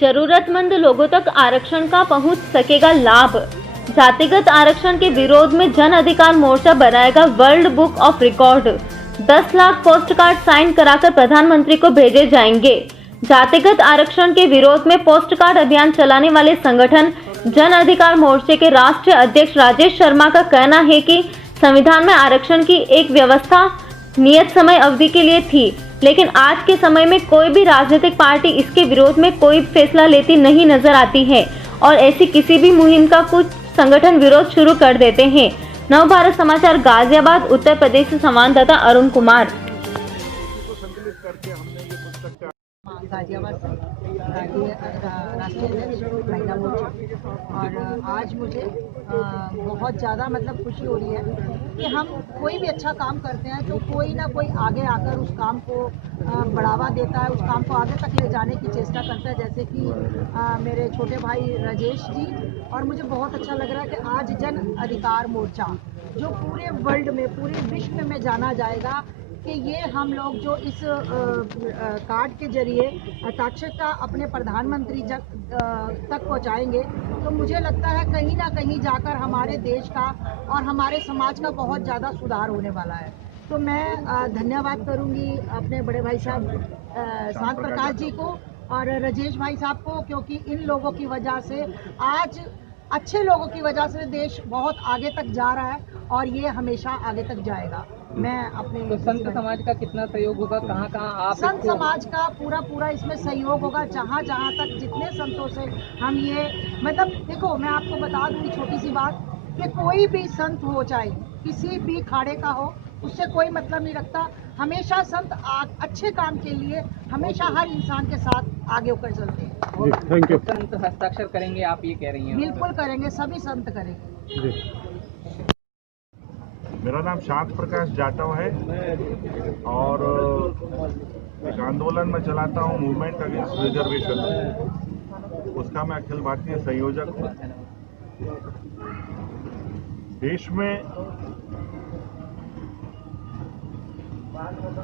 जरूरतमंद लोगों तक आरक्षण का पहुंच सकेगा लाभ। जातिगत आरक्षण के विरोध में जन अधिकार मोर्चा बनाएगा world book of record. 10 lakh post card sign कराकर प्रधानमंत्री को भेजे जाएंगे। जातिगत आरक्षण के विरोध में पोस्ट कार्ड अभियान चलाने वाले संगठन जन अधिकार मोर्चे के राष्ट्रीय अध्यक्ष राजेश शर्मा का कहना है कि संविधान में आरक्षण की एक व्यवस्था नियत समय अवधि के लिए थी, लेकिन आज के समय में कोई भी राजनीतिक पार्टी इसके विरोध में कोई फैसला लेती नहीं नजर आती है और ऐसी किसी भी मुहिम का कुछ संगठन विरोध शुरू कर देते हैं। नव भारत समाचार गाजियाबाद उत्तर प्रदेश से संवाददाता अरुण कुमार। गाजियाबाद से राष्ट्रीय अध्यक्ष महिला मोर्चा। और आज मुझे बहुत ज़्यादा खुशी हो रही है कि हम कोई भी अच्छा काम करते हैं तो कोई ना कोई आगे आकर उस काम को बढ़ावा देता है, उस काम को आगे तक ले जाने की चेष्टा करता है, जैसे कि मेरे छोटे भाई राजेश जी। और मुझे बहुत अच्छा लग रहा है कि आज जन अधिकार मोर्चा जो पूरे वर्ल्ड में, पूरे विश्व में जाना जाएगा कि ये हम लोग जो इस कार्ड के जरिए साक्षरता अपने प्रधानमंत्री तक पहुंचाएंगे, तो मुझे लगता है कहीं ना कहीं जाकर हमारे देश का और हमारे समाज का बहुत ज़्यादा सुधार होने वाला है। तो मैं धन्यवाद करूंगी अपने बड़े भाई साहब शांत प्रकाश जी को और राजेश भाई साहब को, क्योंकि इन लोगों की वजह से आज अच्छे लोगों की वजह से देश बहुत आगे तक जा रहा है और ये हमेशा आगे तक जाएगा। मैं अपने तो संत समाज का कितना सहयोग होगा, कहाँ कहाँ आप संत समाज का पूरा इसमें सहयोग होगा। जहाँ तक जितने संतों से हम ये देखो, मैं आपको बता दूँ छोटी सी बात कि कोई भी संत हो, चाहे किसी भी खाड़े का हो, उससे कोई मतलब नहीं रखता। हमेशा संत अच्छे काम के लिए हमेशा हर इंसान के साथ आगे होकर चलते हैं। Thank you. संत हस्ताक्षर करेंगे आप ये कह रही हैं? बिल्कुल करेंगे, सभी संत करेंगे। मेरा नाम शांत प्रकाश जाटव है और एक आंदोलन में चलाता हूँ, मूवमेंट अगेंस्ट रिजर्वेशन। उसका मैं अखिल भारतीय संयोजक हूँ। देश में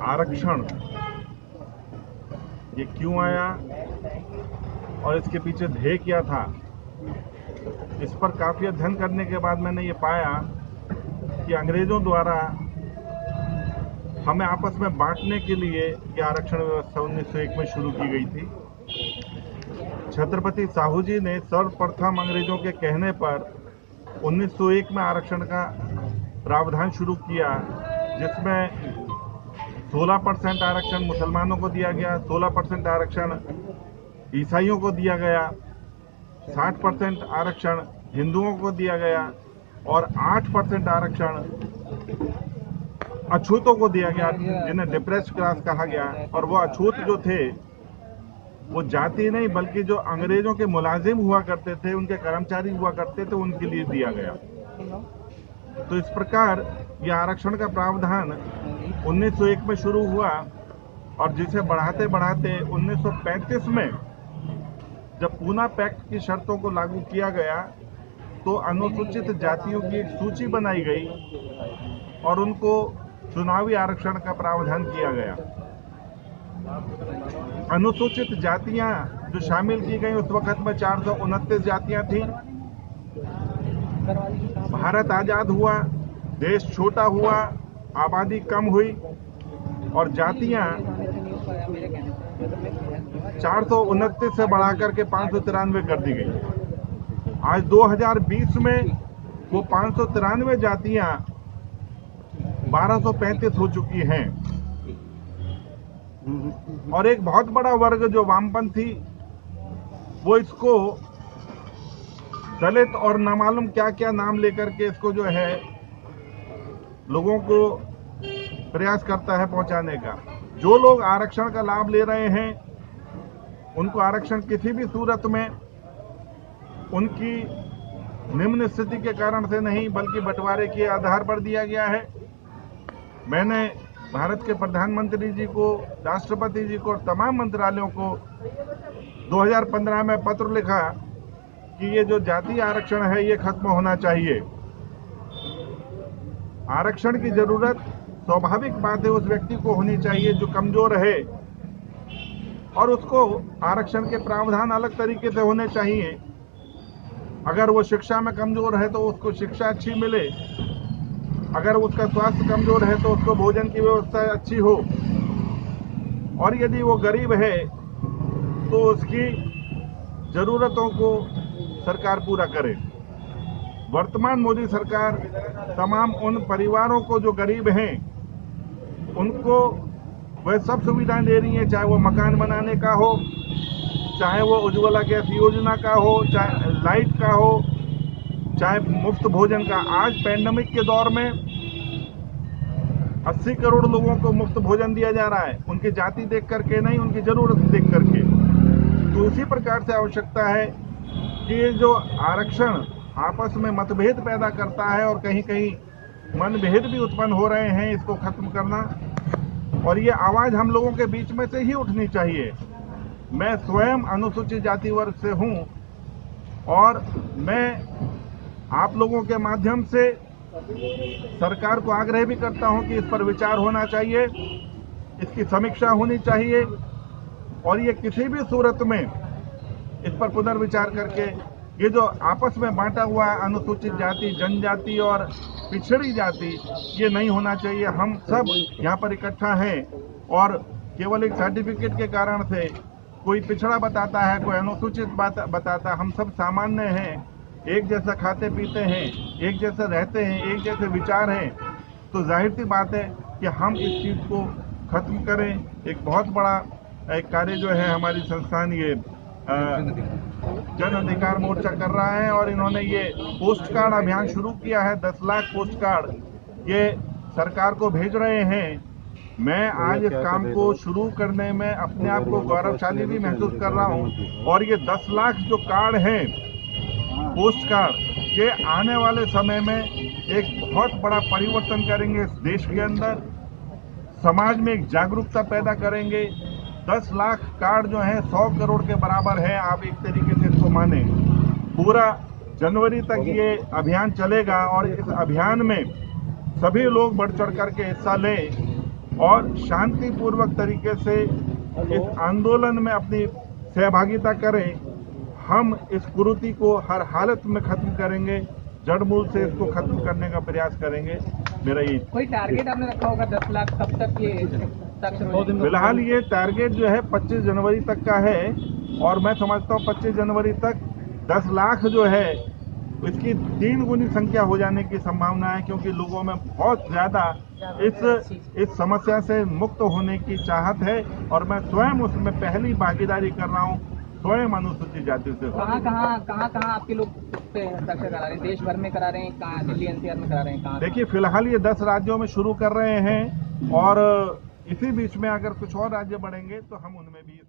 आरक्षण ये क्यों आया और इसके पीछे ध्येय क्या था, इस पर काफी अध्ययन करने के बाद मैंने ये पाया कि अंग्रेजों द्वारा हमें आपस में बांटने के लिए ये आरक्षण व्यवस्था 1901 में शुरू की गई थी। छत्रपति साहू जी ने सर्वप्रथम अंग्रेजों के कहने पर 1901 में आरक्षण का प्रावधान शुरू किया, जिसमें 16% आरक्षण मुसलमानों को दिया गया, 16% आरक्षण ईसाइयों को दिया गया, 60% आरक्षण हिंदुओं को दिया गया और 8% आरक्षण अछूतों को दिया गया, जिन्हें डिप्रेस्ड क्लास कहा गया। और वो अछूत जो थे वो जाति नहीं बल्कि जो अंग्रेजों के मुलाजिम हुआ करते थे, उनके कर्मचारी हुआ करते थे, उनके लिए दिया गया। तो इस प्रकार ये आरक्षण का प्रावधान 1901 में शुरू हुआ और जिसे बढ़ाते बढ़ाते 1935 में जब पूना पैक्ट की शर्तों को लागू किया गया तो अनुसूचित जातियों की एक सूची बनाई गई और उनको चुनावी आरक्षण का प्रावधान किया गया। अनुसूचित जातियां जो शामिल की गई उस वक्त में 429 जातियां थीं। भारत आजाद हुआ, देश छोटा हुआ, आबादी कम हुई और जातियां 429 से बढ़ाकर के 593 कर दी गई। आज 2020 में वो 593 जातियां 1235 हो चुकी हैं और एक बहुत बड़ा वर्ग जो वामपंथी, वो इसको दलित और नामालूम क्या क्या नाम लेकर के इसको जो है लोगों को प्रयास करता है पहुंचाने का। जो लोग आरक्षण का लाभ ले रहे हैं उनको आरक्षण किसी भी सूरत में उनकी निम्न स्थिति के कारण से नहीं बल्कि बंटवारे के आधार पर दिया गया है। मैंने भारत के प्रधानमंत्री जी को, राष्ट्रपति जी को और तमाम मंत्रालयों को 2015 में पत्र लिखा कि ये जो जातीय आरक्षण है ये खत्म होना चाहिए। आरक्षण की जरूरत स्वाभाविक बात है उस व्यक्ति को होनी चाहिए जो कमजोर है, और उसको आरक्षण के प्रावधान अलग तरीके से होने चाहिए। अगर वो शिक्षा में कमजोर है तो उसको शिक्षा अच्छी मिले, अगर उसका स्वास्थ्य कमजोर है तो उसको भोजन की व्यवस्था अच्छी हो, और यदि वो गरीब है तो उसकी जरूरतों को सरकार पूरा करे। वर्तमान मोदी सरकार तमाम उन परिवारों को जो गरीब हैं उनको वह सब सुविधाएं दे रही है, चाहे वो मकान बनाने का हो, चाहे वो उज्ज्वला गैस योजना का हो, चाहे लाइट का हो, चाहे मुफ्त भोजन का। आज पैंडेमिक के दौर में 80 करोड़ लोगों को मुफ्त भोजन दिया जा रहा है, उनकी जाति देख करके नहीं, उनकी जरूरत देख करके। तो इसी प्रकार से आवश्यकता है कि ये जो आरक्षण आपस में मतभेद पैदा करता है और कहीं कहीं मनभेद भी उत्पन्न हो रहे हैं, इसको खत्म करना, और ये आवाज हम लोगों के बीच में से ही उठनी चाहिए। मैं स्वयं अनुसूचित जाति वर्ग से हूं और मैं आप लोगों के माध्यम से सरकार को आग्रह भी करता हूं कि इस पर विचार होना चाहिए, इसकी समीक्षा होनी चाहिए, और ये किसी भी सूरत में इस पर पुनर्विचार करके ये जो आपस में बांटा हुआ है अनुसूचित जाति, जनजाति और पिछड़ी जाति, ये नहीं होना चाहिए। हम सब यहाँ पर इकट्ठा हैं और केवल एक सर्टिफिकेट के कारण से कोई पिछड़ा बताता है, कोई अनुसूचित बताता है, हम सब सामान्य हैं, एक जैसा खाते पीते हैं, एक जैसे रहते हैं, एक जैसे विचार हैं। तो जाहिर सी बात है कि हम इस चीज़ को खत्म करें। एक बहुत बड़ा एक कार्य जो है हमारी संस्थान ये जन अधिकार मोर्चा कर रहा है, और इन्होंने ये पोस्ट कार्ड अभियान शुरू किया है। 10 लाख पोस्ट कार्ड ये सरकार को भेज रहे हैं। मैं आज इस काम को शुरू करने में अपने आप को गौरवशाली भी महसूस कर रहा हूँ, और ये 10 लाख जो कार्ड हैं पोस्ट कार्ड, ये आने वाले समय में एक बहुत बड़ा परिवर्तन करेंगे इस देश के अंदर, समाज में एक जागरूकता पैदा करेंगे। 10 लाख कार्ड जो है 100 करोड़ के बराबर है, आप एक तरीके से इसको माने। पूरा जनवरी तक ये अभियान चलेगा और इस अभियान में सभी लोग बढ़ चढ़ करके हिस्सा लें और शांतिपूर्वक तरीके से इस आंदोलन में अपनी सहभागिता करें। हम इस कुरीति को हर हालत में खत्म करेंगे, जड़ मूल से इसको खत्म करने का प्रयास करेंगे। मेरा ये कोई टारगेट आपने रखा होगा 10 लाख, कब तक ये फिलहाल ये टारगेट जो है 25 जनवरी तक का है, और मैं समझता हूँ 25 जनवरी तक 10 लाख जो है इसकी 3 गुनी संख्या हो जाने की संभावना है, क्योंकि लोगों में बहुत ज्यादा इस समस्या से मुक्त होने की चाहत है, और मैं स्वयं उसमें पहली भागीदारी कर रहा हूँ, स्वयं अनुसूचित जाति से। कहाँ आपके लोग हस्ताक्षर करा रहे हैं? देश भर में करा रहे हैं, कहाँ दिल्ली एनसीआर में करा रहे हैं, कहाँ? देखिए फिलहाल ये 10 राज्यों में शुरू कर रहे हैं, और इसी बीच में अगर कुछ और राज्य बढ़ेंगे तो हम उनमें भी